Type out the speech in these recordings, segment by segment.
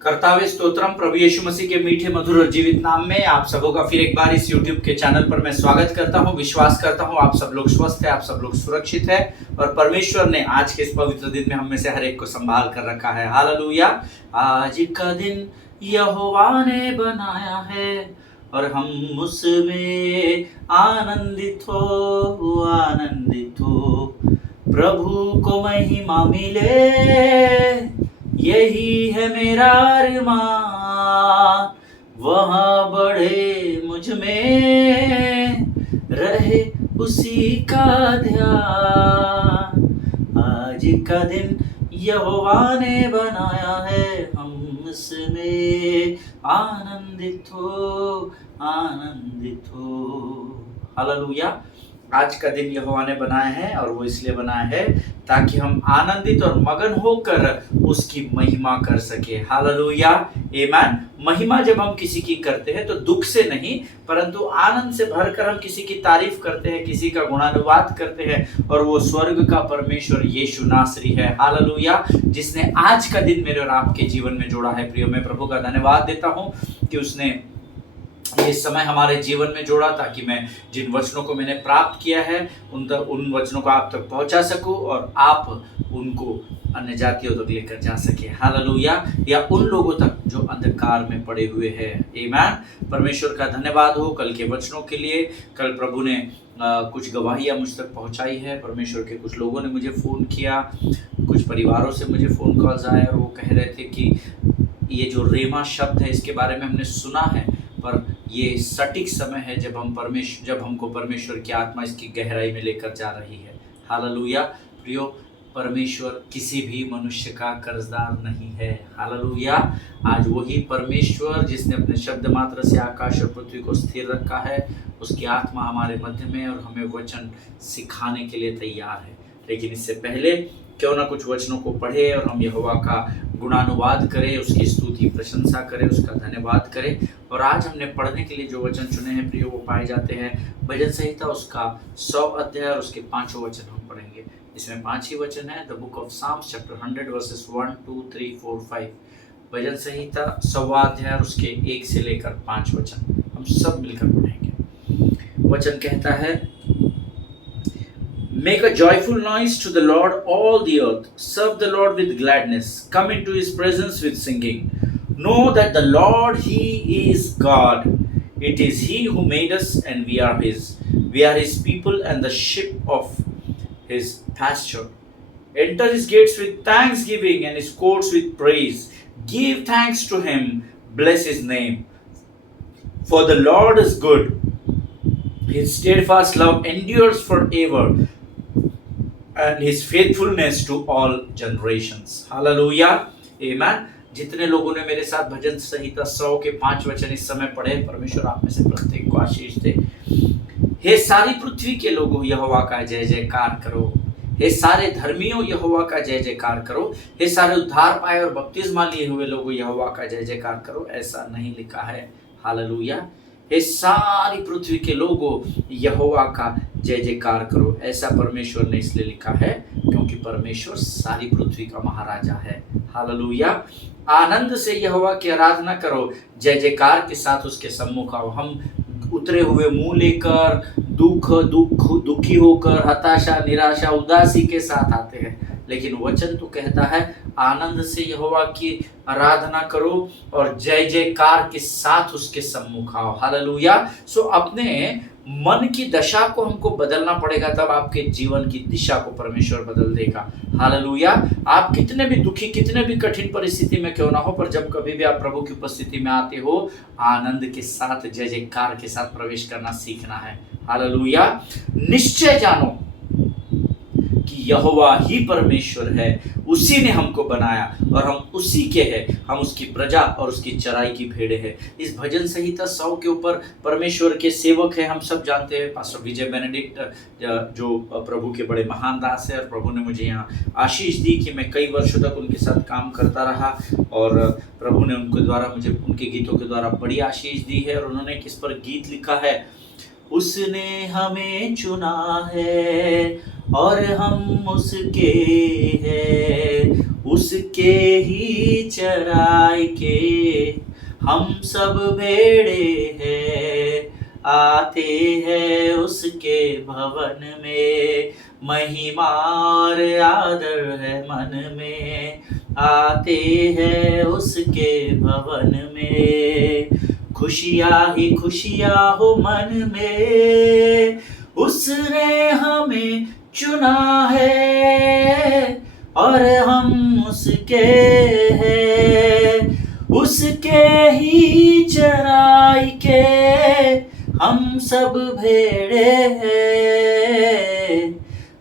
कर्तावे स्तोत्रम प्रभु यीशु मसीह के मीठे मधुर और जीवित नाम में आप सबों का फिर एक बार इस YouTube के चैनल पर मैं स्वागत करता हूं। विश्वास करता हूं आप सब लोग स्वस्थ हैं, आप सब लोग सुरक्षित हैं और परमेश्वर ने आज के इस पवित्र दिन में हम में से हर एक को संभाल कर रखा है। हालेलुया। आज का दिन यहोवा ने बनाया है और हम उसमें आनंदित हो प्रभु को महिमा मिले, यही है मेरा अरमान, वहाँ बढ़े मुझ में रहे उसी का ध्यान। आज का दिन यहोवा ने बनाया है, हम उसमें आनंदित हो। हालेलुया। आज का दिन यहोवा ने बनाया है और वो इसलिए बनाया है ताकि हम आनंदित और मगन होकर उसकी महिमा कर सके। हालेलुया, आमीन। महिमा जब हम किसी की करते हैं तो दुख से नहीं परंतु आनंद से भरकर हम किसी की तारीफ करते हैं, किसी का गुणानुवाद करते हैं और वो स्वर्ग का परमेश्वर यीशु नासरी है। हालेलुया, जिसने आज का दिन मेरे और आपके जीवन में जोड़ा है। प्रियो, मैं प्रभु का धन्यवाद देता हूँ कि उसने ये समय हमारे जीवन में जोड़ा ताकि मैं जिन वचनों को मैंने प्राप्त किया है उन वचनों को आप तक पहुंचा सकूं और आप उनको अन्य जातियों तक लेकर जा सके। हालेलुया। या उन लोगों तक जो अंधकार में पड़े हुए हैं। आमीन। परमेश्वर का धन्यवाद हो कल के वचनों के लिए। कल प्रभु ने कुछ गवाहियाँ मुझ तक पहुंचाई है। परमेश्वर के कुछ लोगों ने मुझे फ़ोन किया, कुछ परिवारों से मुझे फ़ोन कॉल्स आए और वो कह रहे थे कि ये जो रेमा शब्द है इसके बारे में हमने सुना है पर ये सटीक समय है जब हमको परमेश्वर की आत्मा इसकी गहराई में लेकर जा रही है। हालेलुया। प्रियो, परमेश्वर किसी भी मनुष्य का कर्जदार नहीं है। हालेलुया। आज वही परमेश्वर जिसने अपने शब्द मात्र से आकाश और पृथ्वी को स्थिर रखा है, उसकी आत्मा हमारे मध्य में और हमें वचन सिखाने के लिए तैयार है। लेकिन इससे पहले क्यों ना कुछ वचनों को पढ़े और हम यहोवा का गुणानुवाद करें, उसकी स्तुति प्रशंसा करें, उसका धन्यवाद करें। और आज हमने पढ़ने के लिए जो वचन चुने हैं प्रियो, वो पाए जाते हैं भजन संहिता उसका 100 अध्याय और उसके 5 वचन हम पढ़ेंगे। इसमें 5 ही वचन है। The book of psalms chapter 100 verses 1, 2, 3, 4, 5। भजन संहिता 100 अध्याय और उसके 1 से लेकर 5 वचन हम सब मिलकर पढ़ेंगे। वचन कहता है, Make a joyful noise to the Lord, all the earth. Serve the Lord with gladness. Come into his presence with singing. Know that the Lord, he is God. It is he who made us and we are his. We are his people and the sheep of his pasture. Enter his gates with thanksgiving and his courts with praise. Give thanks to him. Bless his name. For the Lord is good. His steadfast love endures forever. And his faithfulness to all generations. Hallelujah, आमीन। जितने लोगों ने मेरे साथ भजन संहिता 100 के 5 वचन इस समय पढ़े, परमेश्वर आप में से प्रत्येक को आशीष दे। हे सारी पृथ्वी के लोगों, यहोवा का जय जयकार करो। हे सारे धर्मियों, यहोवा का जय जयकार करो। हे सारे उद्धार पाए और बपतिस्मा लिए हुए लोगों, यहोवा का जय जयकार करो। ऐसा नहीं लिखा है। हालेलुया। हे सारी पृथ्वी के लोगों, यहोवा का जय जयकार करो। ऐसा परमेश्वर ने इसलिए लिखा है क्योंकि परमेश्वर सारी पृथ्वी का महाराजा है। हालेलुया। आनंद से यहोवा की आराधना करो, जय जयकार के साथ उसके सम्मुख आओ। हम उतरे हुए मुंह लेकर, दुखी होकर, हताशा, निराशा, उदासी के साथ आते हैं, लेकिन वचन तो कहता है आनंद से यहोवा की आराधना करो और जय जयकार के साथ उसके सम्मुख आओ। हालेलुया। सो अपने मन की दशा को हमको बदलना पड़ेगा, तब आपके जीवन की दिशा को परमेश्वर बदल देगा। हालेलुया। आप कितने भी दुखी, कितने भी कठिन परिस्थिति में क्यों ना हो, पर जब कभी भी आप प्रभु की उपस्थिति में आते हो, आनंद के साथ, जय जयकार के साथ प्रवेश करना सीखना है। हालेलुया। निश्चय जानो कि यहोवा ही परमेश्वर है, उसी ने हमको बनाया और हम उसी के हैं। हम उसकी प्रजा और उसकी चराई की भेड़े हैं। इस भजन संहिता 100 के ऊपर परमेश्वर के सेवक हैं, हम सब जानते हैं, पास्टर विजय बेनेडिक्ट जो प्रभु के बड़े महान दास है। और प्रभु ने मुझे यहाँ आशीष दी कि मैं कई वर्षों तक उनके साथ काम करता रहा और प्रभु ने उनके द्वारा मुझे उनके गीतों के द्वारा बड़ी आशीष दी है। और उन्होंने किस पर गीत लिखा है, उसने हमें चुना है और हम उसके हैं, उसके ही चराई के हम सब भेड़े हैं, आते हैं उसके भवन में, महिमा और आदर है मन में, आते हैं उसके भवन में, खुशियाँ ही खुशियाँ हो मन में, उसने हमें चुना है और हम उसके हैं, उसके ही चराई के हम सब भेड़े हैं,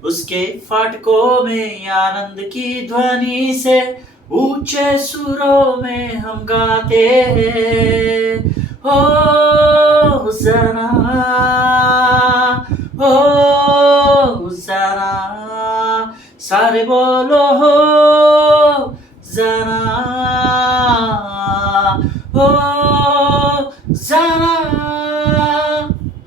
उसके फाटकों में आनंद की ध्वनि से ऊंचे सुरों में हम गाते हैं, होसाना, होसाना, सारे बोलो होसाना, होसाना।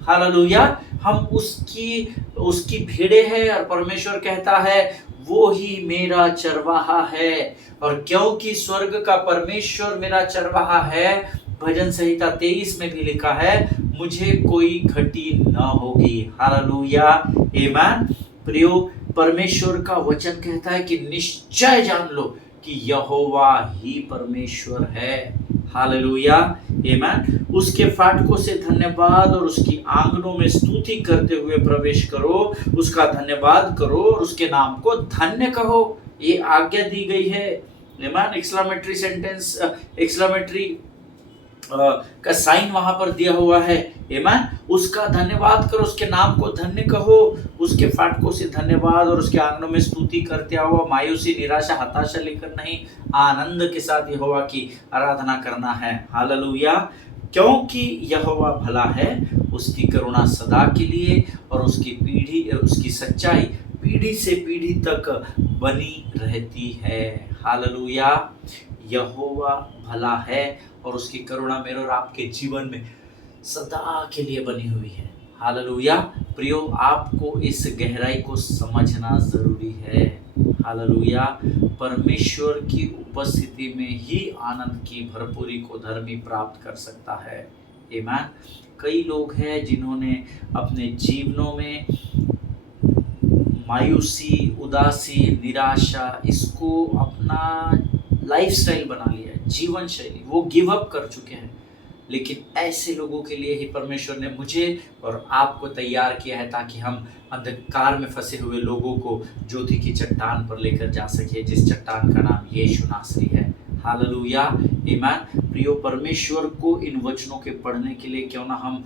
हालेलुया। हम उसकी भेड़े हैं और परमेश्वर कहता है वो ही मेरा चरवाहा है, और क्योंकि स्वर्ग का परमेश्वर मेरा चरवाहा है, भजन संहिता 23 में भी लिखा है, मुझे कोई घटी न होगी। हालेलुया, आमीन। प्रियो, परमेश्वर का वचन कहता है कि निश्चय जान लो कि यहोवा ही परमेश्वर है। हालेलुया, आमीन। उसके फाटकों से धन्यवाद और उसकी आंगनों में स्तुति करते हुए प्रवेश करो, उसका धन्यवाद करो और उसके नाम को धन्य कहो। ये आज्ञा दी गई है। आमीन। एक्सक्लेमेटरी सेंटेंस, एक्सक्लेमेटरी का साइन वहां पर दिया हुआ है। आमीन। उसका धन्यवाद करो, उसके नाम को धन्य कहो, उसके फाटकों से धन्यवाद और उसके आंगनों में स्तुति करते हुआ मायूसी, निराशा, हताशा लेकर नहीं, आनंद के साथ यहोवा की आराधना करना है। हालेलुया। क्योंकि यहोवा भला है, उसकी करुणा सदा के लिए और उसकी सच्चाई पीढ़ी से पीढ़ी तक बनी रहती है। हालेलुया। यहोवा भला है और उसकी करुणा मेरे और आपके जीवन में सदा के लिए बनी हुई है। हालेलुया। प्रियो, आपको इस गहराई को समझना जरूरी है। हालेलुया। परमेश्वर की उपस्थिति में ही आनंद की भरपूरी को धर्मी प्राप्त कर सकता है। आमीन। कई लोग हैं जिन्होंने अपने जीवनों में मायूसी, उदासी, निराशा, इसको अपना लाइफस्टाइल बना लिया है, जीवन शैली, वो गिव अप कर चुके हैं। लेकिन ऐसे लोगों के लिए ही परमेश्वर ने मुझे और आपको तैयार किया है, ताकि हम अंधकार में फंसे हुए लोगों को ज्योति की चट्टान पर लेकर जा सके, जिस चट्टान का नाम यीशु नासरी है। हालेलुया, आमीन। प्रियो, परमेश्वर को इन वचनों के पढ़ने के लिए क्यों ना हम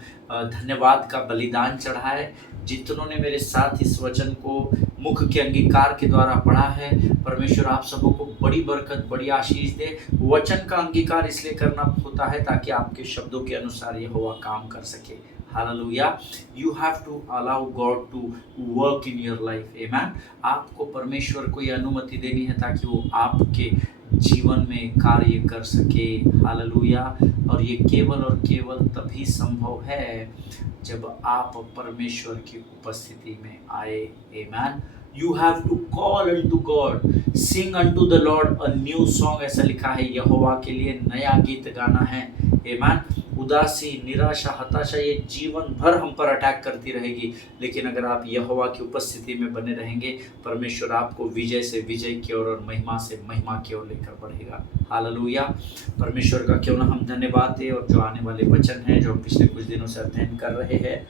धन्यवाद का बलिदान चढ़ाए। जितनों ने मेरे साथ इस वचन को मुख के अंगीकार के द्वारा पढ़ा है, परमेश्वर आप सबों को बड़ी बरकत, बड़ी आशीष दे। वचन का अंगीकार इसलिए करना होता है ताकि आपके शब्दों के अनुसार यहोवा काम कर सके। Hallelujah. You have to allow God to work in your life. आमीन। आपको परमेश्वर को यह अनुमति देनी है ताकि वो आपके जीवन में कार्य कर सके। हालेलुया। और ये केवल और केवल तभी संभव है जब आप परमेश्वर की उपस्थिति में आए। आमीन। You have to call unto God, sing unto the Lord a new song, ऐसा लिखा है। यहोवा के लिए नया गीत गाना है। आमीन। उदासी, निराशा, हताशा ये जीवन भर हम पर अटैक करती रहेगी, लेकिन अगर आप यहोवा की उपस्थिति में बने रहेंगे, परमेश्वर आपको विजय से विजय की ओर और महिमा से महिमा की ओर लेकर बढ़ेगा। हालेलुया। परमेश्वर का क्यों ना हम धन्यवाद दें। और जो आने वाले वचन हैं, जो हम पिछले कुछ दिनों से अध्ययन कर रहे हैं,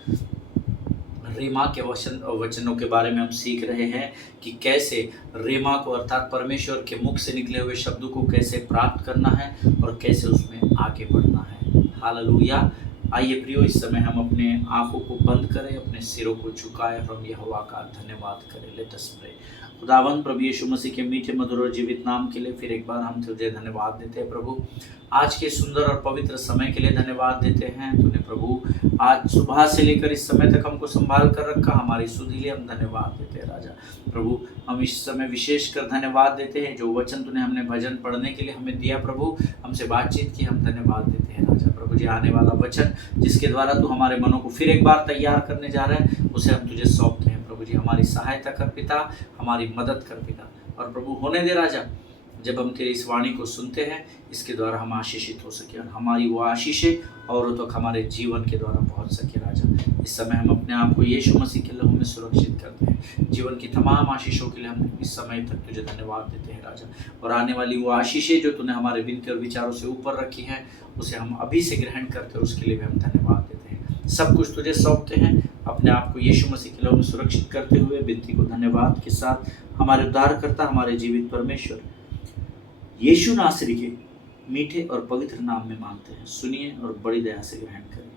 रेमा के वचनों के बारे में हम सीख रहे हैं कि कैसे रेमा को, अर्थात परमेश्वर के मुख से निकले हुए शब्दों को कैसे प्राप्त करना है और कैसे उसमें आगे बढ़ना है। हालेलुया। आइए प्रियो, इस समय हम अपने आंखों को बंद करें, अपने सिरों को झुकाएं और हम यहोवा का धन्यवाद करें। Let us pray. खुदावंद प्रभु यीशु मसीह के मीठे मधुर और जीवित नाम के लिए फिर एक बार हम तुझे धन्यवाद देते हैं प्रभु। आज के सुंदर और पवित्र समय के लिए धन्यवाद देते हैं। तूने प्रभु आज सुबह से लेकर इस समय तक हमको संभाल कर रखा, हमारी सुध लिए हम धन्यवाद देते हैं राजा। प्रभु, हम इस समय विशेष कर धन्यवाद देते हैं जो वचन तूने हमने भजन पढ़ने के लिए हमें दिया प्रभु, हमसे बातचीत की, हम धन्यवाद देते हैं राजा। प्रभु जी, आने वाला वचन जिसके द्वारा तू हमारे मनों को फिर एक बार तैयार करने जा रहा है, उसे हम तुझे सौंपते हैं प्रभु। प्रभु जी हमारी सहायता कर पिता, हमारी मदद कर पिता। और प्रभु होने दे राजा, जब हम तेरी इस वाणी को सुनते हैं, इसके द्वारा हम आशीषित हो सके और हमारी वो आशीषें औरों तक हमारे जीवन के द्वारा पहुंच सके राजा। इस समय हम अपने आप को यीशु मसीह के लहू में सुरक्षित करते हैं। जीवन की तमाम आशीषों के लिए हम इस समय तक तुझे धन्यवाद देते हैं राजा। और आने वाली वो आशीषें जो तूने हमारे विनती और विचारों से ऊपर रखी हैं, उसे हम अभी से ग्रहण करते हैं, उसके लिए भी हम धन्यवाद देते हैं। सब कुछ तुझे सौंपते हैं, अपने आप को यीशु मसीह के लहू में सुरक्षित करते हुए विनती को धन्यवाद के साथ हमारे उद्धारकर्ता, हमारे जीवित परमेश्वर यीशु नासरी के मीठे और पवित्र नाम में मांगते हैं। सुनिए और बड़ी दया से ग्रहण करें।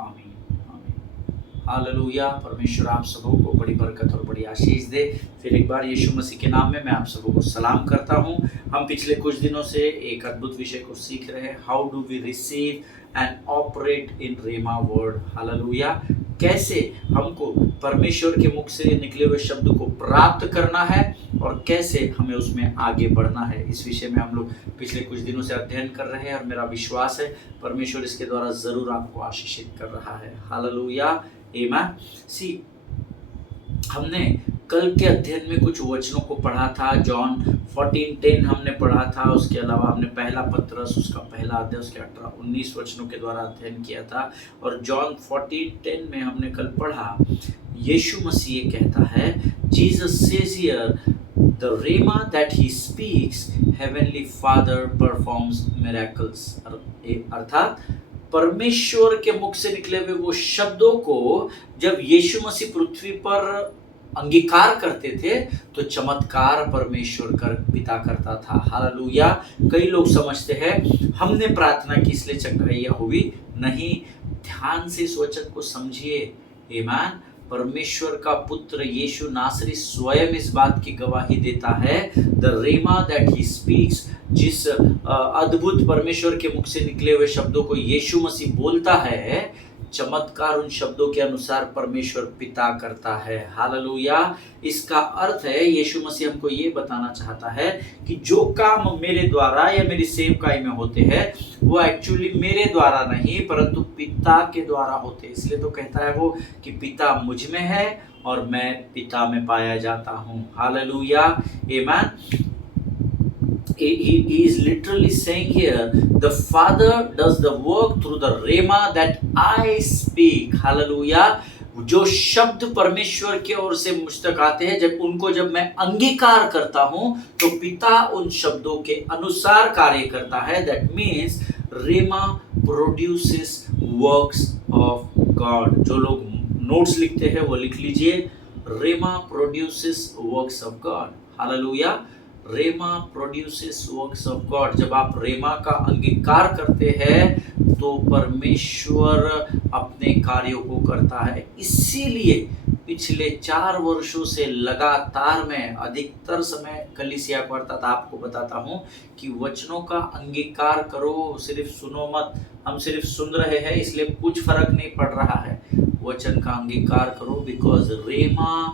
आमीन, आमीन। हालेलुया। परमेश्वर आप सबों को बड़ी बरकत और बड़ी आशीष दे। फिर एक बार यीशु मसीह के नाम में मैं आप सबों को सलाम करता हूं। हम पिछले कुछ दिनों से एक अद्भुत विषय को सीख रहे हैं, how do we receive and operate in rhema word. Hallelujah. कैसे हमको परमेश्वर के मुख से निकले हुए शब्द को प्राप्त करना है और कैसे हमें उसमें आगे बढ़ना है, इस विषय में हम लोग पिछले कुछ दिनों से अध्ययन कर रहे हैं। और मेरा विश्वास है परमेश्वर इसके द्वारा जरूर आपको आशीषित कर रहा है। हालेलुया, आमीन। सी, हमने कल के अध्ययन में कुछ वचनों को पढ़ा था। जॉन 14:10 हमने पढ़ा था। उसके अलावा हमने पहला पत्रस उसका पहला अध्याय उसके 18-19 वचनों के द्वारा अध्ययन किया था। और जॉन 14:10 में हमने कल पढ़ा, यीशु मसीह ये कहता है, Jesus says here the rhema that he speaks, heavenly father performs miracles। अर्थात परमेश्वर के मुख से निकले हुए वो शब्दों को जब यीशु मसीह पृथ्वी पर अंगीकार करते थे तो चमत्कार परमेश्वर कर पिता करता था। हालेलुया। कई लोग समझते हैं हमने प्रार्थना की इसलिए चंगाइयाँ हुई। नहीं, ध्यान से इस वचन को समझिए। आमीन। परमेश्वर का पुत्र यीशु नासरी स्वयं इस बात की गवाही देता है, द रेमा दैट ही स्पीक्स, जिस अद्भुत परमेश्वर के मुख से निकले हुए शब्दों को यीशु मसीह बोलता है, चमत्कार उन शब्दों के अनुसार परमेश्वर पिता करता है। हालेलुया। इसका अर्थ है यीशु मसीह हमको ये बताना चाहता है कि जो काम मेरे द्वारा या मेरी सेवकाई में होते हैं वो एक्चुअली मेरे द्वारा नहीं परंतु पिता के द्वारा होते हैं। इसलिए तो कहता है वो कि पिता मुझ में है और मैं पिता में पाया जाता हूँ। हालेलुया, आमीन। He is literally saying here, the Father does the work through the rhema that I speak। Hallelujah। जो शब्द परमेश्वर की ओर से मुझ तक आते हैं, जब मैं अंगीकार करता हूं तो पिता उन शब्दों के अनुसार कार्य करता है। That means rhema produces works of God। जो लोग नोट्स लिखते हैं वो लिख लीजिए, rhema produces works of God। Hallelujah। Rhema produces works of God. जब आप रेमा का अंगीकार करते हैं तो परमेश्वर अपने कार्यों को करता है। इसीलिए पिछले 4 वर्षों से लगातार मैं अधिकतर समय कलीसिया को अर्थात आपको बताता हूं कि वचनों का अंगीकार करो, सिर्फ सुनो मत। हम सिर्फ सुन रहे हैं इसलिए कुछ फर्क नहीं पड़ रहा है। वचन का अंगीकार करो, because rhema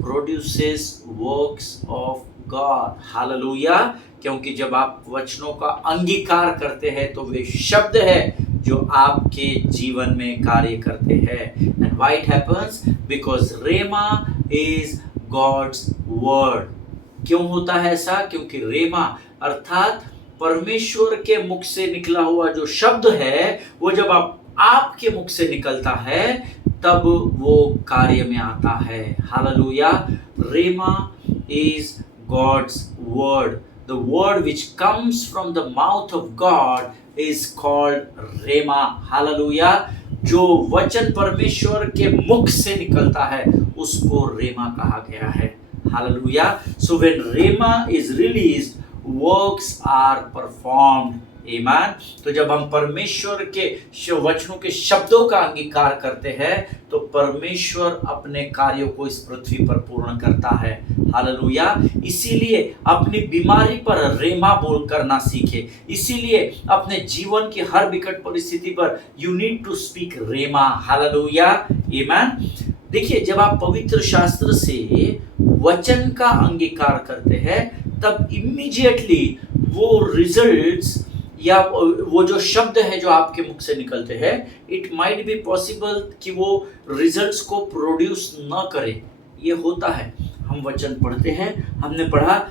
produces works of God. Hallelujah. क्योंकि जब आप वचनों का अंगीकार करते हैं तो वे शब्द है जो आपके जीवन में कार्य करते हैं। And why it happens? Because rhema is God's word. क्यों होता है ऐसा? क्योंकि रेमा अर्थात परमेश्वर के मुख से निकला हुआ जो शब्द है वो जब आपके मुख से निकलता है तब वो कार्य में आता है। Hallelujah. रेमा is God's word. The word which comes from the mouth of God is called Rhema. Hallelujah. जो वचन परमेश्वर के मुख से निकलता है उसको रेमा कहा गया है। Hallelujah. So when Rhema is released, works are performed. ईमान। तो जब हम परमेश्वर के वचनों के शब्दों का अंगीकार करते हैं तो परमेश्वर अपने कार्यों को इस पृथ्वी पर पूर्ण करता है। हालेलुया। इसीलिए अपनी बीमारी पर रेमा बोल करना सीखे। इसीलिए अपने जीवन की हर विकट परिस्थिति पर you need to speak rhema. Hallelujah, amen. देखिए, जब आप पवित्र शास्त्र से वचन का अंगीकार करते हैं तब इमीडिएटली वो रिजल्ट्स या वो जो शब्द है जो आपके मुख से निकलते हैं, इट माइट बी पॉसिबल कि वो रिजल्ट्स को प्रोड्यूस न करे, ये होता है। हम वचन पढ़ते हैं, हमने पढ़ा,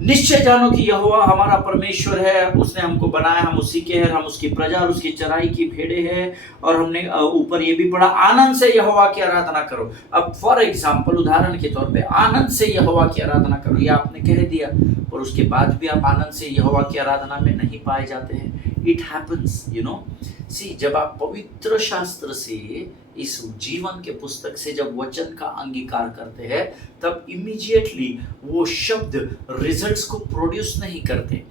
निश्चय जानो कि यहोवा हमारा परमेश्वर है, उसने हमको बनाया, हम उसी के हैं, हम उसकी प्रजा और उसकी चराई की भेड़े हैं। और हमने ऊपर ये भी पढ़ा, आनंद से यहोवा की आराधना करो। अब फॉर एग्जाम्पल, उदाहरण के तौर पे, आनंद से यहोवा की आराधना करो, ये आपने कह दिया, और उसके बाद भी आप आनंद से यहोवा की आराधना में नहीं पाए जाते हैं। It happens, you know. See, जब आप पवित्र शास्त्र से, इस जीवन के पुस्तक से जब वचन का अंगीकार करते हैं, तब इमीडिएटली वो शब्द रिजल्ट्स को प्रोड्यूस नहीं करते।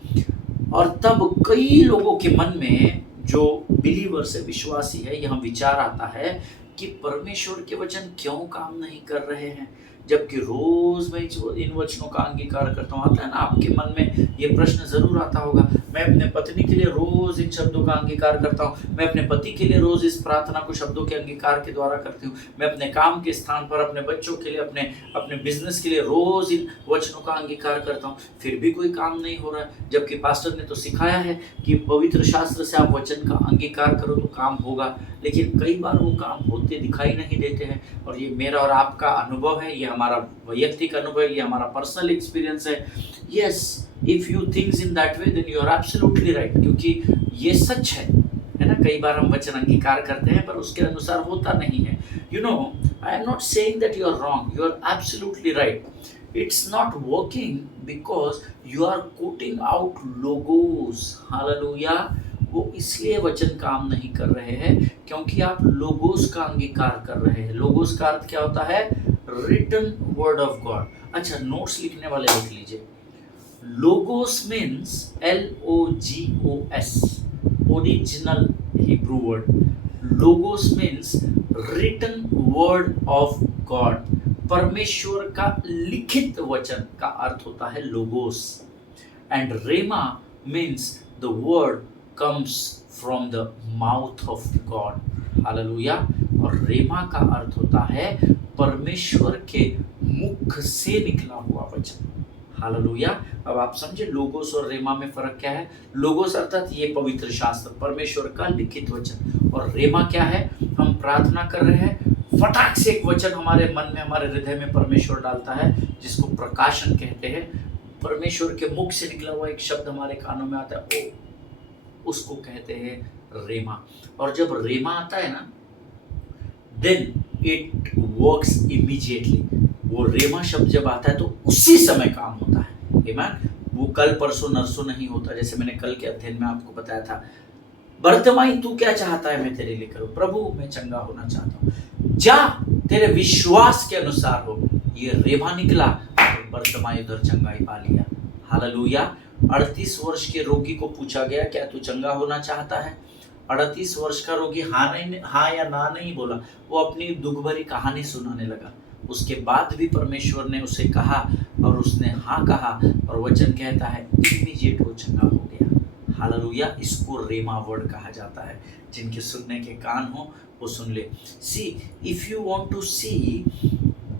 और तब कई लोगों के मन में, जो बिलीवर से, विश्वासी है, यह विचार आता है कि परमेश्वर के वचन क्यों काम नहीं कर रहे हैं, जबकि रोज मैं इन वचनों का अंगीकार करता हूँ। आता है ना आपके मन में ये प्रश्न जरूर आता होगा, मैं अपने पत्नी के लिए रोज इन शब्दों का अंगीकार करता हूँ, मैं अपने पति के लिए रोज इस प्रार्थना को शब्दों के अंगीकार के द्वारा करती हूँ, मैं अपने काम के स्थान पर, अपने बच्चों के लिए, अपने बिजनेस के लिए रोज इन वचनों का अंगीकार करता हूँ, फिर भी कोई काम नहीं हो रहा है। जबकि पास्टर ने तो सिखाया है कि पवित्र शास्त्र से आप वचन का अंगीकार करो तो काम होगा, लेकिन कई बार वो काम होते दिखाई नहीं देते हैं। और ये मेरा और आपका अनुभव है, ये हमारा वैयक्तिक अनुभव है, ये हमारा पर्सनल एक्सपीरियंस है। Yes, if you thinks in that way, then you are absolutely right, क्योंकि ये सच है ना। कई बार हम वचन अंगीकार करते हैं पर उसके अनुसार होता नहीं है। You know, I am not saying that you are wrong, you are absolutely right. It's not working because you are quoting out logos. Hallelujah. वो इसलिए वचन काम नहीं कर रहे हैं क्योंकि आप लोगोस का अंगीकार कर रहे हैं। लोगोस का अर्थ क्या होता है? Written word of God. अच्छा, नोट्स लिखने वाले लिख लीजिए। Logos means LOGOS, original Hebrew word. Logos means written word of God, परमेश्वर का लिखित वचन का अर्थ होता है logos. And rhema means the word comes from the mouth of God. Hallelujah. और रेमा का अर्थ होता है परमेश्वर के मुख से निकला हुआ वचन। हालेलुया। अब आप समझे लोगोस और रेमा में फर्क क्या है? लोगोस अर्थात ये पवित्र शास्त्र, परमेश्वर का लिखित वचन, और रेमा क्या है? हम प्रार्थना कर रहे हैं, फटाक से एक वचन हमारे मन में, हमारे हृदय में परमेश्वर डालता है, जिसको प्रकाशन कहते हैं। परमेश्वर के मुख से निकला हुआ एक शब्द हमारे कानों में आता है, उसको कहते हैं रेमा। और जब रेमा आता है ना, देन इट वर्क्स इमीडिएटली। वो रेमा शब्द जब आता है तो उसी समय काम होता है। आमीन। वो कल परसों नरसों नहीं होता। जैसे मैंने कल के अध्ययन में आपको बताया था, बर्तमाई तू क्या चाहता है मैं तेरे लिए करूं? प्रभु मैं चंगा होना चाहता हूं, जा तेरे विश्वास के अनुसार हो। ये रेमा निकला, तो बर्तमाई उधर चंगाई पा लिया। हालेलुया। 38 वर्ष के रोगी को पूछा गया, क्या तू चंगा होना चाहता है? 38 वर्ष का रोगी हाँ या ना नहीं बोला, वो अपनी दुख भरी कहानी सुनाने लगा। उसके बाद भी परमेश्वर ने उसे कहा और उसने हाँ कहा, और वचन कहता है इमीडिएट वो चंगा हो गया। हालेलुया। इसको रेमा वर्ड कहा जाता है। जिनके सुनने के कान हो वो सुन ले। See, if you want to see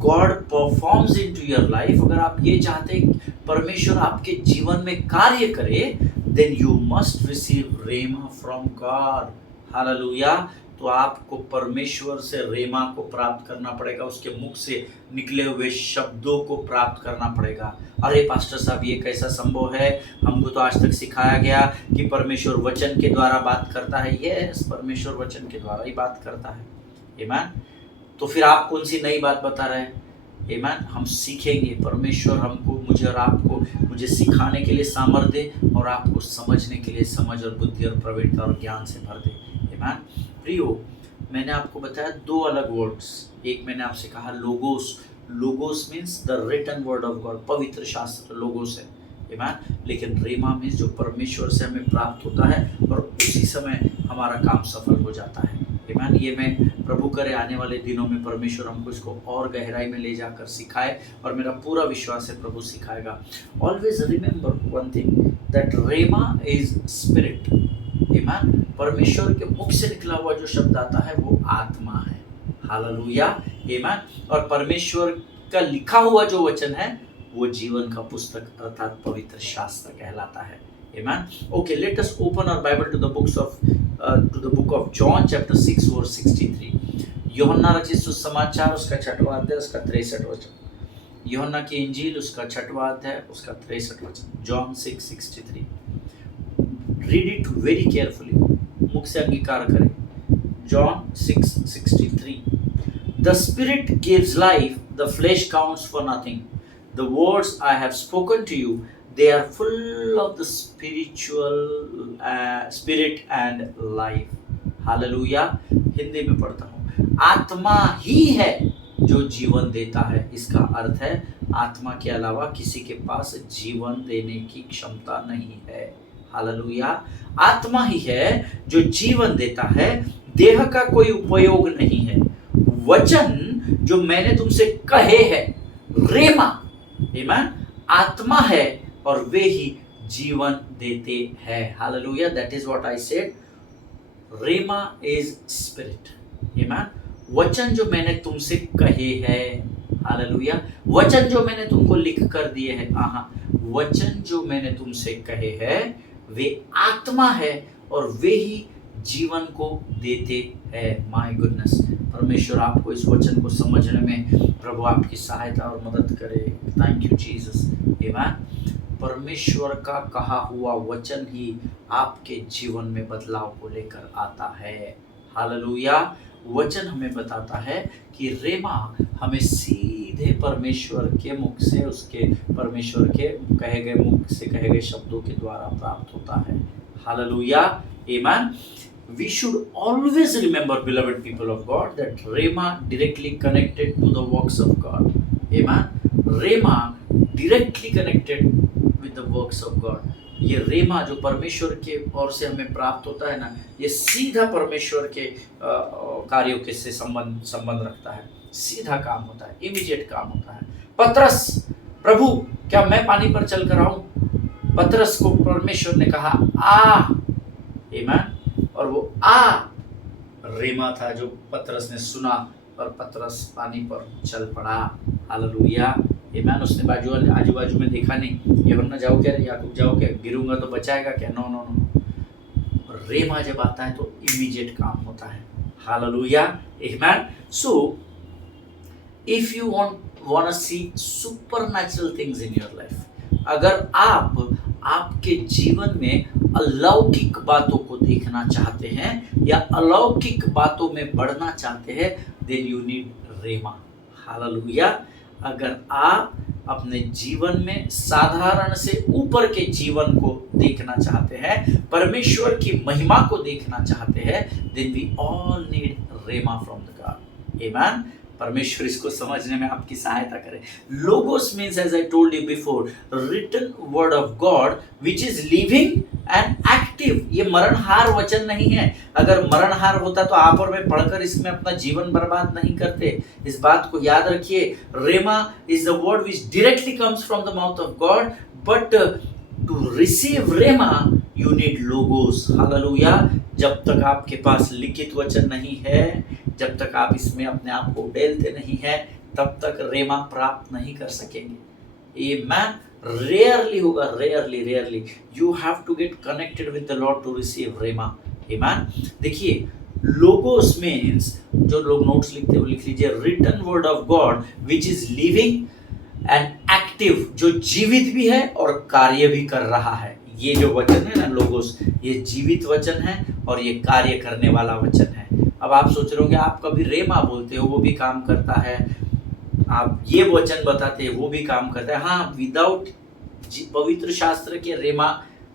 God performs into your life, अगर आप ये चाहते हैं परमेश्वर आपके जीवन में कार्य करे, then you must receive rhema from God. Hallelujah. तो आपको परमेश्वर से रेमा को प्राप्त करना पड़ेगा, उसके मुख से निकले हुए शब्दों को प्राप्त करना पड़ेगा। अरे पास्टर साहब, ये कैसा संभव है? हमको तो आज तक सिखाया गया कि परमेश्वर वचन के द्वारा बात करता है। यस, परमेश्वर वचन के द्वारा ही बात करता है। आमीन। तो फिर आप कौन सी नई बात बता रहे हैं? आमीन। हम सीखेंगे। परमेश्वर हमको, मुझे और आपको, मुझे सिखाने के लिए सामर्थ्य दे, और आपको समझने के लिए समझ और बुद्धि और प्रवीणता और ज्ञान से भर दे। आमीन। प्रियो, मैंने आपको बताया दो अलग वर्ड्स। एक मैंने आपसे कहा logos. Logos means the written word of God, पवित्र शास्त्र लोगोस है। आमीन। लेकिन रेमा मीन्स जो परमेश्वर से हमें प्राप्त होता है और उसी समय हमारा काम सफल हो जाता है। आमीन। ये मैं प्रभु करे आने वाले दिनों में परमेश्वर हमको इसको और गहराई में ले जाकर सिखाए, और मेरा पूरा विश्वास है प्रभु सिखाएगा। Always remember one thing, that rhema is spirit. Amen. परमेश्वर के मुख से निकला हुआ जो शब्द आता है वो आत्मा है। हालेलुया। आमीन। और परमेश्वर का लिखा हुआ जो वचन है वो जीवन का पुस्तक अर्थात पवित्र शास्त्र कहलाता है। आमीन। Okay, let us open our Bible to the book of John chapter 6 verse 63. यूहन्ना रचित सुसमाचार उसका 6वां अध्याय उसका 63 वचन, यूहन्ना की इंजील उसका 6वां अध्याय उसका 63 वचन, John 6:63। Read it very carefully, मुख से अंगीकार करें। John 6:63, the spirit gives life, the flesh counts for nothing, the words I have spoken to you they are full of the spirit and life. Hallelujah. Hindi में पढ़ता हूँ, आत्मा ही है जो जीवन देता है। इसका अर्थ है आत्मा के अलावा किसी के पास जीवन देने की क्षमता नहीं है। हालेलुया। आत्मा ही है जो जीवन देता है, देह का कोई उपयोग नहीं है। वचन जो मैंने तुमसे कहे हैं, रेमा, आमीन, आत्मा है और वे ही जीवन देते हैं। Hallelujah. That is what I said, rhema is spirit. Amen. वचन जो मैंने तुमसे कहे हैं, हालेलुया, वचन जो मैंने तुमको लिख कर दिए हैं, वचन जो मैंने तुमसे कहे हैं वे आत्मा है और वे ही जीवन को देते हैं। माय गुडनेस, परमेश्वर आपको इस वचन को समझने में प्रभु आपकी सहायता और मदद करे। Thank you Jesus. आमीन। परमेश्वर का कहा हुआ वचन ही आपके जीवन में बदलाव को लेकर आता है। हालेलुया। वचन हमें बताता है कि रेमा हमें सीधे परमेश्वर के मुख से, उसके परमेश्वर के कहे गए मुख से कहे गए शब्दों के द्वारा प्राप्त होता है। हालेलुया। आमीन। We should always remember, beloved people of God, that Rhema directly connected to the works of God. Amen. Rhema directly connected with the works of God. ये रेमा जो परमेश्वर के ओर से हमें प्राप्त होता है ना, ये सीधा परमेश्वर के कार्यों के से संबंध रखता है। सीधा काम होता है, इमीडिएट काम होता है। पतरस, प्रभु क्या मैं पानी पर चल कर आऊं? पतरस को परमेश्वर ने कहा आ। आमीन। और वो आ रेमा था जो पतरस ने सुना और पतरस पानी पर चल पड़ा। हालेलुया। आमीन। उसने आजू बाजू में देखा नहीं, यूहन्ना जाओ क्या, याकूब जाओ क्या, गिरूंगा तो बचाएगा क्या? No no no. रेमा जब आता है तो इमीडिएट काम होता है। हालेलुया। आमीन। So if you want to see supernatural things in your life, अगर आप आपके जीवन में अलौकिक बातों को देखना चाहते हैं या अलौकिक बातों में बढ़ना चाहते हैं, देन यू नीड रेमा। हालेलुया। अगर आप अपने जीवन में साधारण से ऊपर के जीवन को देखना चाहते हैं, परमेश्वर की महिमा को देखना चाहते हैं, then we all need rhema from the God. आमीन। परमेश्वर इसको समझने में आपकी सहायता करे। Logos means, as I told you before, written word of God which is living and active. ये मरणहार वचन नहीं है। अगर मरणहार होता तो आप और मैं पढ़कर इसमें अपना जीवन बर्बाद नहीं करते। इस बात को याद रखिए। Rhema is the word which directly comes from the mouth of God, but to receive rhema you need logos. हालेलुया। जब तक आपके पास लिखित वचन नहीं है, जब तक आप इसमें अपने आप को उड़ेलते नहीं है, तब तक रेमा प्राप्त नहीं कर सकेंगे। ये मैन रेयरली होगा, rarely you have to get connected with the Lord to receive rhema. आमीन। देखिए, लोगोस मीन्स, जो लोग नोट्स लिखते हैं वो लिख लीजिए, written word of God which is living and active, जो जीवित भी है और कार्य भी कर रहा है। ये जो वचन है ना लोगोस, ये जीवित वचन है और ये कार्य करने वाला वचन है। अब आप सोच रहे होंगे आप कभी रेमा बोलते हो, वो भी काम करता है, आप ये वचन बताते हैं वो भी काम करता है। हाँ, विदाउट पवित्र शास्त्र के रेमा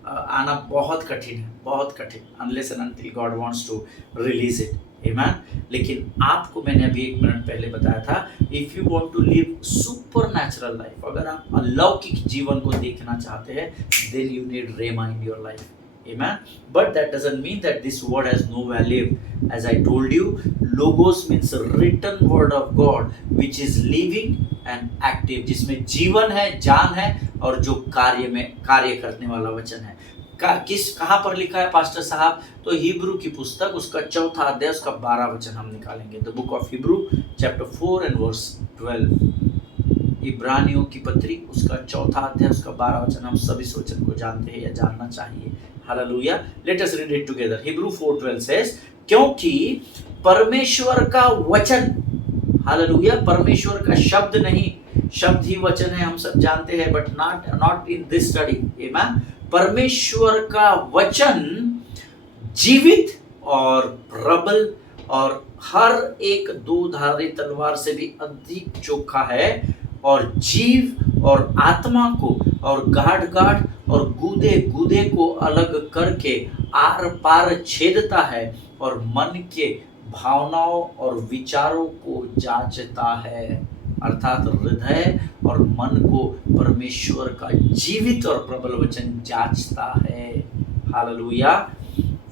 आना बहुत कठिन है, बहुत कठिन, unless and until God wants to release it. आमीन। लेकिन आपको मैंने अभी 1 मिनट पहले बताया था, if you want to live supernatural life, अगर आप अलौकिक जीवन को देखना चाहते हैं, then you need rhema in your life. Amen. But that doesn't mean that this word has no value. As I told you, logos means written word of God which is living and active, जिसमें जीवन है, जान है और जो कार्य करने वाला वचन है। कहाँ पर लिखा है पास्टर साहब? तो हिब्रू की पुस्तक, उसका 4वां अध्याय, उसका 12 वचन हम निकालेंगे। The book of Hebrew chapter 4 and verse 12। इब्रानियों की पत्री उसका 4 अध्याय उसका 12 वचन, हम सभी इस वचन को जानते हैं या जानना चाहिए। Hallelujah, let us read it together. Hebrew 4:12 says, क्योंकि परमेश्वर का वचन, हालेलुया, परमेश्वर का शब्द नहीं, शब्द ही वचन है, हम सब जानते हैं, but not in this study, आमेन। परमेश्वर का वचन जीवित और प्रबल और हर एक दो धारी तलवार से भी अधिक चोखा है, और जीव और आत्मा को और गाढ़ गाढ़ और गूदे गूदे को अलग करके आर पार छेदता है, और मन के भावनाओं और विचारों को जांचता है। अर्थात हृदय और मन को परमेश्वर का जीवित और प्रबल वचन जांचता है। Hallelujah.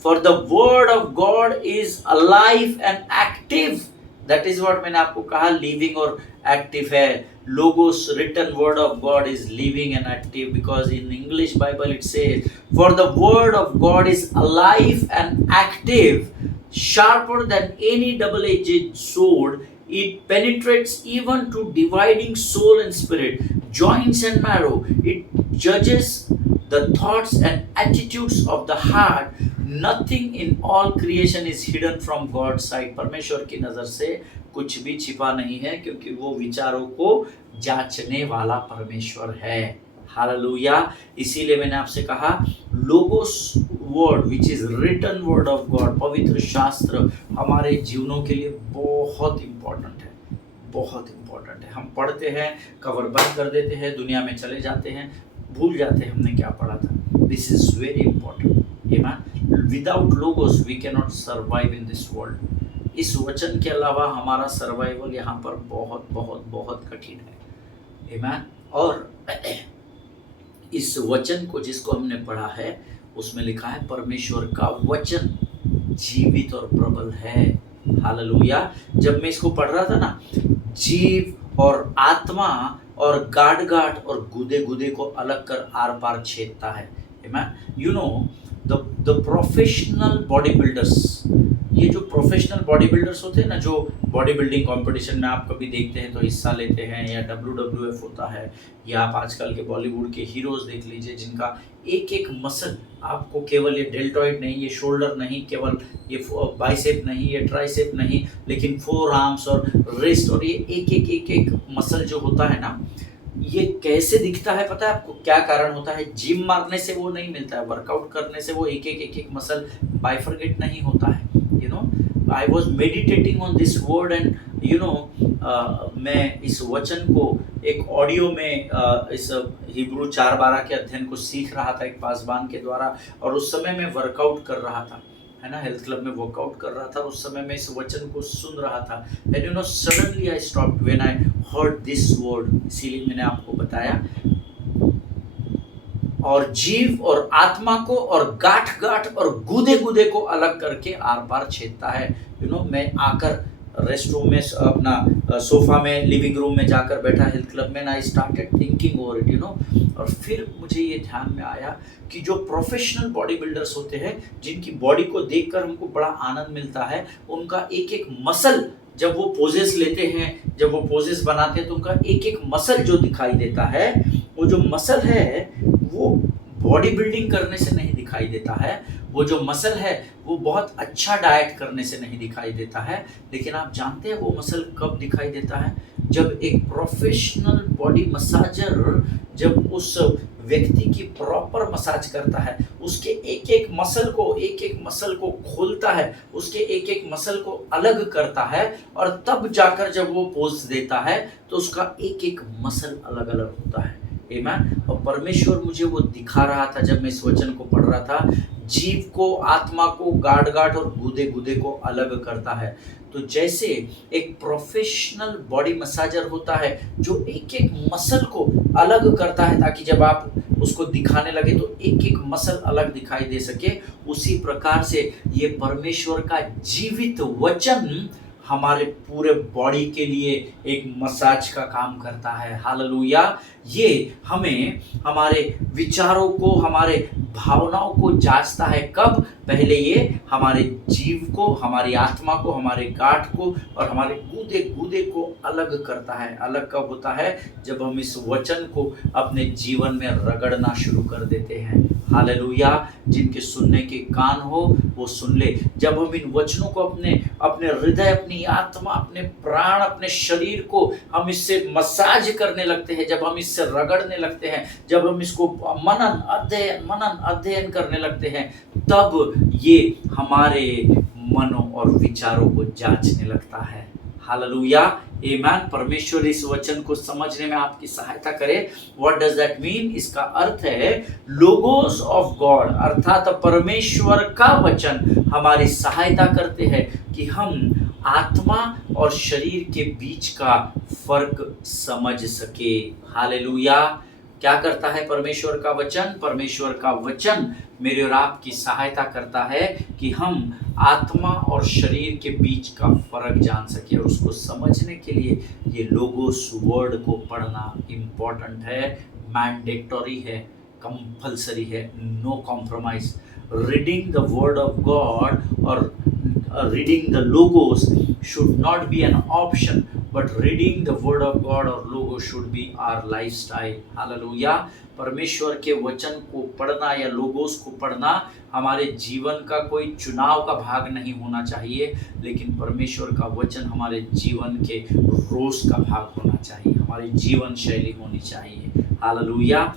For the word of God is alive and active. That is what मैंने आपको कहा, living और active है। Logos written word of God is living and active, because in English Bible it says, for the word of God is alive and active, sharper than any double-edged sword. It penetrates even to dividing soul and spirit, joints and marrow. It judges the thoughts and attitudes of the heart. Nothing in all creation is hidden from God's sight. परमेश्वर की नजर से कुछ भी छिपा नहीं है, क्योंकि वो विचारों को जांचने वाला परमेश्वर है। हालेलुया। इसीलिए मैंने आपसे कहा, logos word which is written word of God, पवित्र शास्त्र हमारे जीवनों के लिए बहुत इंपॉर्टेंट है, बहुत इंपॉर्टेंट है। हम पढ़ते हैं, कवर बंद कर देते हैं, दुनिया में चले जाते हैं, भूल जाते हैं हमने क्या पढ़ा था। This is very important. Without logos we can not survive in this world. इस वचन के अलावा हमारा सर्वाइवल यहाँ पर बहुत बहुत बहुत कठिन है। आमीन। और इस वचन को जिसको हमने पढ़ा है उसमें लिखा है परमेश्वर का वचन जीवित और प्रबल है। हालेलुया। जब मैं इसको पढ़ रहा था ना, जीव और आत्मा और गाढ़ गाढ़ और गुदे गुदे को अलग कर आर पार छेदता है। You know the professional body builders, ये जो प्रोफेशनल बॉडी बिल्डर्स होते हैं ना, जो बॉडी बिल्डिंग कंपटीशन में आप कभी देखते हैं तो हिस्सा लेते हैं, या WWF होता है, या आप आजकल के बॉलीवुड के हीरोज देख लीजिए, जिनका एक एक मसल आपको, केवल ये डेल्टॉइड नहीं, ये शोल्डर नहीं, केवल ये बाइसेप नहीं, ये ट्राइसेप नहीं, लेकिन फोर आर्म्स और रिस्ट, और ये एक एक मसल जो होता है ना, ये कैसे दिखता है पता है आपको? क्या कारण होता है? जिम मारने से वो नहीं मिलता है, वर्कआउट करने से वो एक मसल बाइफरगेट नहीं होता है। You know, I was meditating on this word and you know, मैं इस वचन को एक ऑडियो में इस हिब्रू 4:12 के अध्ययन को सीख रहा था एक पासबान के द्वारा, और उस समय मैं वर्कआउट कर रहा था, है ना, हेल्थ क्लब में वर्कआउट कर रहा था। उस समय मैं इस वचन को सुन रहा था, and you know suddenly I stopped when I heard this word. इसीलिए मैंने आपको बताया, और जीव और आत्मा को और गांठ गांठ और गुदे गुदे को अलग करके आर पार छेदता है। यू नो, मैं आकर रेस्ट रूम में, अपना सोफा में, लिविंग रूम में जाकर बैठा हेल्थ क्लब में, I started thinking over it, you know, और फिर मुझे ये ध्यान में आया कि जो प्रोफेशनल बॉडी बिल्डर्स होते हैं, जिनकी बॉडी को देखकर हमको बड़ा आनंद मिलता है, उनका एक एक मसल, जब वो पोजेस लेते हैं, जब वो पोजेस बनाते हैं, तो उनका एक एक मसल जो दिखाई देता है, वो जो मसल है वो बॉडी बिल्डिंग करने से नहीं दिखाई देता है, वो जो मसल है वो बहुत अच्छा डाइट करने से नहीं दिखाई देता है। लेकिन आप जानते हैं वो मसल कब दिखाई देता है? जब एक प्रोफेशनल बॉडी मसाजर जब उस व्यक्ति की प्रॉपर मसाज करता है, उसके एक एक मसल को खोलता है, उसके एक एक मसल को अलग करता है, और तब जाकर जब वो पोज देता है तो उसका एक एक मसल अलग अलग होता है। आमीन। और परमेश्वर मुझे वो दिखा रहा था जब मैं इस वचन को पढ़ रहा था, जीव को, आत्मा को गाढ़ गाढ़ और गुदे गुदे को अलग करता है। तो जैसे एक प्रोफेशनल बॉडी मसाजर होता है जो एक एक मसल को अलग करता है ताकि जब आप उसको दिखाने लगे तो एक एक मसल अलग दिखाई दे सके, उसी प्रकार से ये परमेश्वर का जीवित वचन हमारे पूरे बॉडी के लिए एक मसाज का काम करता है। हालेलुया। ये हमें हमारे विचारों को, हमारे भावनाओं को जांचता है। कब? पहले ये हमारे जीव को, हमारी आत्मा को, हमारे गांठ को और हमारे गूदे गूदे को अलग करता है। अलग कब होता है? जब हम इस वचन को अपने जीवन में रगड़ना शुरू कर देते हैं। हालेलुया। जिनके सुनने के कान हो वो सुन ले। जब हम इन वचनों को अपने अपने हृदय, अपनी आत्मा, अपने प्राण, अपने शरीर को हम इससे मसाज करने लगते हैं, जब हम इससे रगड़ने लगते हैं, जब हम इसको मनन अध्ययन करने लगते हैं, तब ये हमारे मनों और विचारों को जांचने लगता है। हालेलुया। आमीन। परमेश्वर इस वचन को समझने में आपकी सहायता करे। What does that mean? इसका अर्थ है लोगोस ऑफ गॉड, अर्थात परमेश्वर का वचन हमारी सहायता करते हैं कि हम आत्मा और शरीर के बीच का फर्क समझ सके। हालेलुया। क्या करता है परमेश्वर का वचन? परमेश्वर का वचन मेरे और आपकी सहायता करता है कि हम आत्मा और शरीर के बीच का फर्क जान सके। और उसको समझने के लिए ये लोगोस वर्ड को पढ़ना इम्पोर्टेंट है, मैंडेटरी है, कंपल्सरी है, no compromise. Reading the word of God और reading the logos should not be an option, but reading the word of God or logos should be our lifestyle. Hallelujah. परमेश्वर के वचन को पढ़ना या लोगोस को पढ़ना हमारे जीवन का कोई चुनाव का भाग नहीं होना चाहिए, लेकिन परमेश्वर का वचन हमारे जीवन के रोज का भाग होना चाहिए, हमारी जीवन शैली होनी चाहिए। Hallelujah.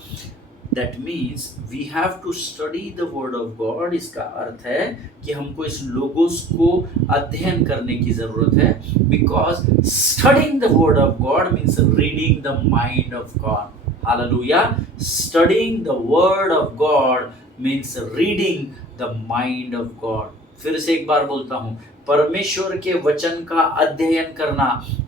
That means we have to study the word of God। इसका अर्थ है कि हमको इस लोगोस को अध्ययन करने की जरूरत है। Because studying the word of God means reading the mind of God। Hallelujah। Studying the word of God means reading the mind of God। फिर से एक बार बोलता हूँ, परमेश्वर के वचन का अध्ययन करना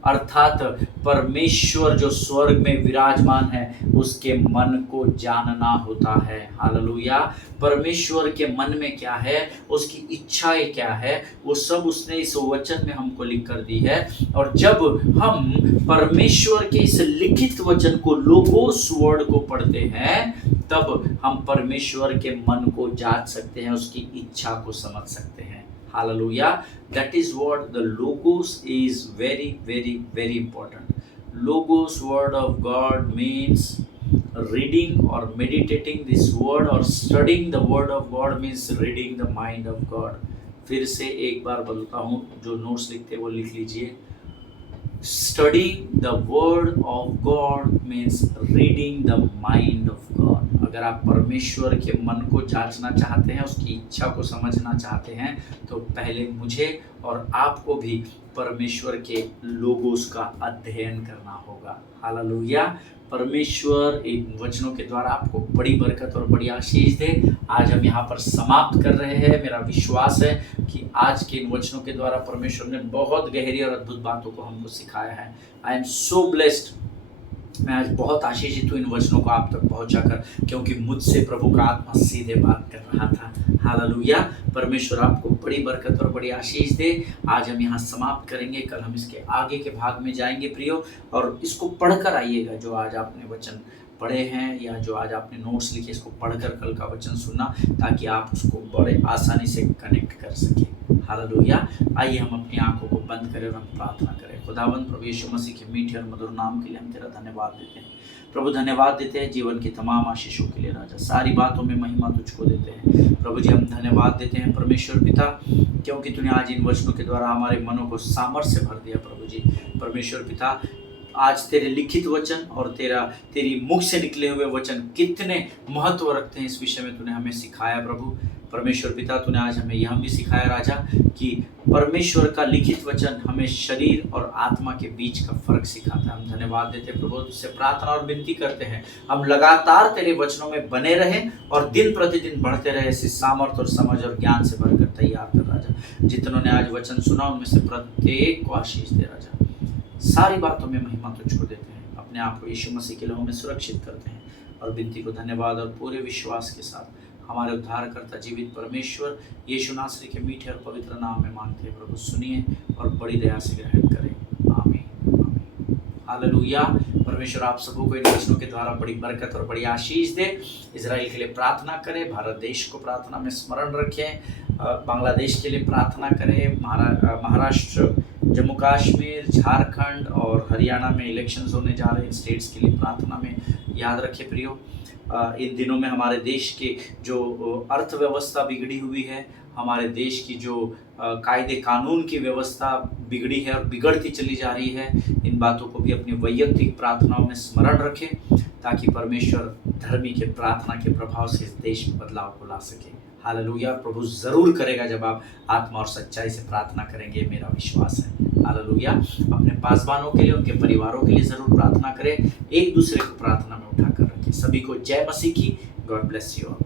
अर्थात परमेश्वर जो स्वर्ग में विराजमान है उसके मन को जानना होता है। हालेलुया। परमेश्वर के मन में क्या है, उसकी इच्छाएं क्या है, वो सब उसने इस वचन में हमको लिख कर दी है। और जब हम परमेश्वर के इस लिखित वचन को, लोगोस वर्ड को पढ़ते हैं, तब हम परमेश्वर के मन को जांच सकते हैं, उसकी इच्छा को समझ सकते हैं। Hallelujah। That is what the logos is। Very, very, very important। Logos word of God means reading or meditating this word, or studying the word of God means reading the mind of God। फिर से एक बार बोलता हूँ, जो notes लिखते हैं वो लिख लीजिए। Studying the word of God means reading the mind of God। अगर आप परमेश्वर के मन को जांचना चाहते हैं, उसकी इच्छा को समझना चाहते हैं, तो पहले मुझे और आपको भी परमेश्वर के लोगोस का अध्ययन करना होगा। हालेलुया। परमेश्वर इन वचनों के द्वारा आपको बड़ी बरकत और बड़ी आशीष दे। आज हम यहाँ पर समाप्त कर रहे हैं। मेरा विश्वास है कि आज के इन वचनों के द्वारा परमेश्वर ने बहुत गहरी और अद्भुत बातों को हमको सिखाया है। I am so blessed. मैं आज बहुत आशीषित हूँ इन वचनों को आप तक पहुँचाकर, क्योंकि मुझसे प्रभु का आत्मा सीधे बात कर रहा था। हालेलुया। परमेश्वर आपको बड़ी बरकत और बड़ी आशीष दे। आज हम यहाँ समाप्त करेंगे, कल हम इसके आगे के भाग में जाएंगे प्रियो, और इसको पढ़कर आइएगा। जो आज आपने वचन पढ़े हैं या जो आज आपने नोट्स लिखे, इसको पढ़कर कल का वचन सुनना, ताकि आप उसको बड़े आसानी से कनेक्ट कर सकें। हालेलुया। आइए हम अपनी आंखों को बंद करें और हम प्रार्थना करें। खुदावंद प्रभु यीशु मसीह के मीठे और मधुर नाम के लिए हम तेरा धन्यवाद देते हैं प्रभु। धन्यवाद देते हैं जीवन की तमाम आशीषों के लिए राजा। सारी बातों में महिमा तुझको देते हैं प्रभु जी। हम धन्यवाद देते हैं परमेश्वर पिता, क्योंकि तूने आज इन वचनों के द्वारा हमारे मनों को सामर्थ्य से भर दिया प्रभु जी। परमेश्वर पिता, आज तेरे लिखित वचन और तेरी मुख से निकले हुए वचन कितने महत्व रखते हैं, इस विषय में तूने हमें सिखाया प्रभु। परमेश्वर पिता, तूने आज हमें यह भी सिखाया राजा कि परमेश्वर का लिखित वचन हमें शरीर और आत्मा के बीच का फर्क सिखाता है। हम धन्यवाद देते हैं प्रभु, तुझसे प्रार्थना और विनती करते हैं हम लगातार तेरे वचनों में बने रहें और दिन प्रतिदिन बढ़ते रहे, ऐसी सामर्थ और समझ और ज्ञान से भरकर तैयार कर राजा। जितनों ने आज वचन सुना उनमें से प्रत्येक को आशीष दे राजा। सारी बातों में महिमा तुझको देते हैं, अपने आप को यीशु मसीह के लहू में सुरक्षित करते हैं और विनती को धन्यवाद और पूरे विश्वास के साथ हमारे उद्धारकर्ता जीवित परमेश्वर यीशु नासरी के मीठे और पवित्र नाम में मांगते हैं प्रभु, सुनिए और बड़ी दया से ग्रहण करें। आमीन आमीन हालेलुया। परमेश्वर आप सबों को इन वचनों के द्वारा बड़ी बरकत और बड़ी आशीष दे। इजराइल के लिए प्रार्थना करें, भारत देश को प्रार्थना में स्मरण रखें, बांग्लादेश के लिए प्रार्थना करें, महाराष्ट्र, जम्मू कश्मीर, झारखंड और हरियाणा में इलेक्शंस होने जा रहे हैं, स्टेट्स के लिए प्रार्थना में याद रखें प्रियो। इन दिनों में हमारे देश की जो अर्थव्यवस्था बिगड़ी हुई है, हमारे देश की जो कायदे कानून की व्यवस्था बिगड़ी है और बिगड़ती चली जा रही है, इन बातों को भी अपनी वैयक्तिक प्रार्थनाओं में स्मरण रखें ताकि परमेश्वर धर्मी के प्रार्थना के प्रभाव से इस देश में बदलाव को ला सके। हालेलुया। प्रभु ज़रूर करेगा जब आप आत्मा और सच्चाई से प्रार्थना करेंगे, मेरा विश्वास है। हालेलुया। अपने पासवानों के लिए, उनके परिवारों के लिए ज़रूर प्रार्थना करें, एक दूसरे को प्रार्थना में उठाकर रखें। सभी को जय मसीह की। God bless you all.